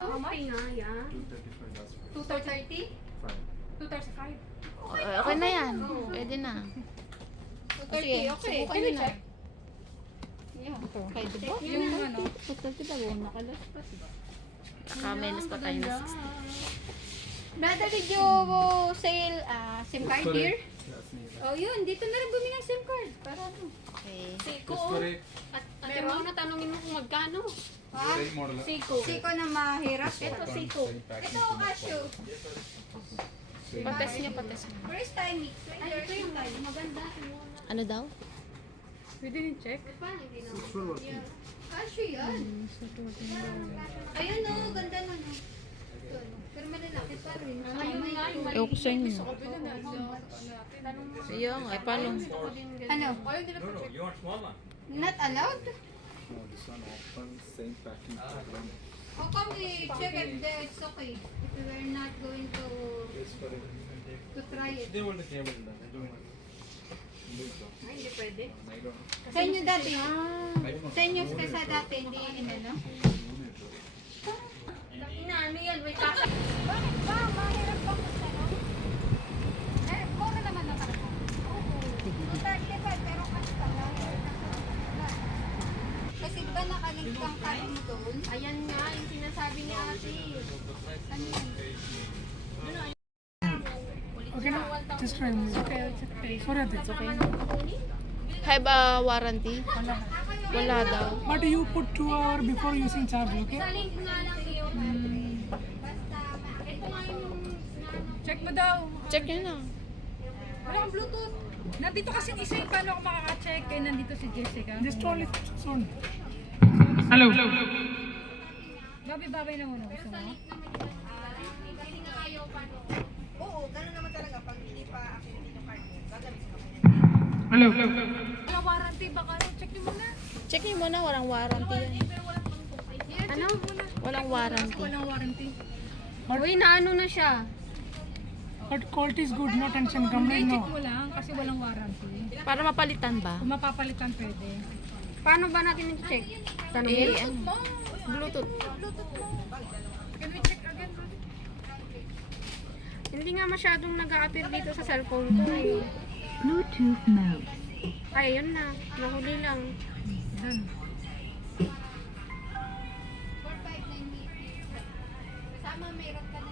Okay na, yan. 235, that's right. 230? Fine. 235. Okay na yan. Pwede na. 230, okay. subukan Can we nyo na. check? Yeah. Okay, diba? Yung ano? Total diba? Nakalaspas ba? Naka-minus pa tayo na 60. Brother, did you sale SIM card Correct. here? That's me. Oh, yun. Dito na rin bumili ng SIM card. Para ano? Okay. Seiko. That's correct. At ate Rona, tanongin mo kung magkano. Ha? Same model. Seiko. Siko na mahirap. Ito, Seiko. Ito, Casio. Pates niya, pates niya. First time mix. Ay, ito yung maganda. Ano daw? Pwede rin check. Paano hindi na? It's full working. Casio yan. Ayun o, ganda na no. Ito, no. Pero malalaki pa rin. Ayun nga, yung Ewan ko sa inyo. gusto ko pwede na. Tanong mo. Siya nga, eh, paano? Gusto ko din ganun. Ano? Ayaw nila pa check. You want small one? Not allowed? No, this one open, same packing. How come we check if it's okay? If we were not going to It's correct. try it. They want the cable done. I don't want. Ay, hindi pwede. I don't. Sa inyo dati? Sa inyo kasi dati, hindi inano? Ina, ano yan? May kaka. Bakit ba? Mahirap ba gusto no? Eh, mura naman na talaga. Oo. 35, pero kasi pala. Kasi ba nakalink ang card mo doon? Ayan nga, yung sinasabi ni ate. Ano yan? Okay na, just try mo. Sorry ate. Okay. Have a warranty? Wala daw. But you put 2 hours before using charge, okay? Sa link nga lang yun. Ito nga yung Check mo daw. Check nyo na. Wala kang Bluetooth. Nandito kasi isa yung paano ako makaka-check. Eh, nandito si Jessica. Just only soon. Babay-babay na muna. Gusto mo? Oo, gano'n naman talaga. Pag hindi pa activate yung card mo, gagamitin mo. Wala warranty. Baka ano, check nyo muna. Check nyo muna, walang warranty yan. ano? Walang warranty. Walang warranty. Uy, naano na siya. But quality is good, no tension. Hindi, Complain check no. mo lang kasi walang warranty. Para mapalitan ba? Kung mapapalitan pwede. Paano ba natin i-check? Tanongin? Eh, ano? Bluetooth. Can we check again? Hindi nga masyadong nag-a-appear dito sa cellphone ko eh. Bluetooth mode. Ay, yun na. Nahuli lang. Done. 459 meters. Kasama mayroon ka na